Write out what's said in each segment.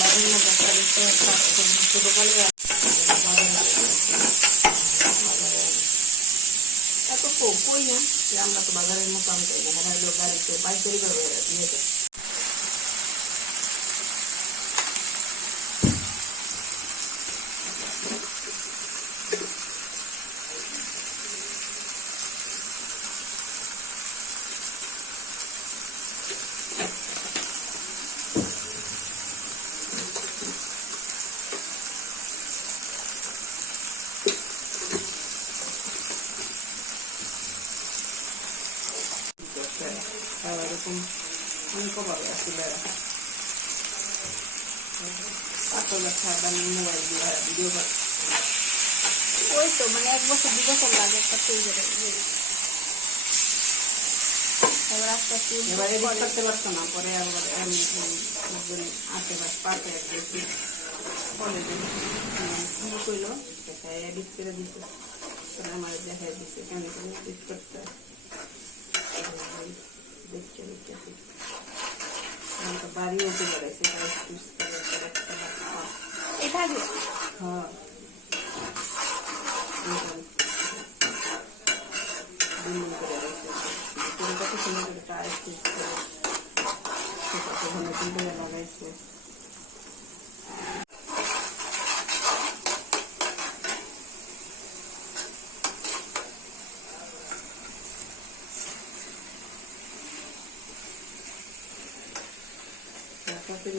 বাড়ির মধ্যে ছোটকালে এত কই না যে আমরা তো বাজারের মতো আনতে না, এখানে হলো গাড়িতে পাইকারি ভাবে নিয়ে যায়। এরকম অনেকভাবে আসলে পাতলা খাবার মোবাইল দিয়ে ভিডিও করে ওই তো মানে 1 বছর 2 বছর লাগে একটা তৈরি করে। এবার আস্তে আস্তে এবার এডিট করতে পারতো না, পরে আবার একজন আশেপাশে পাশে দেখি কলেজে কি করলো দেখায় এডিট করে দিতে, আমার দেখাই দিচ্ছে কেন করে এডিট করতে দেখতে দেখতে বাড়ি উঠে বেড়াইছে হ্যাঁ লাগাইছে।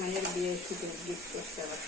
মায়ের বিয়ে শুধু গিফট করতে আবার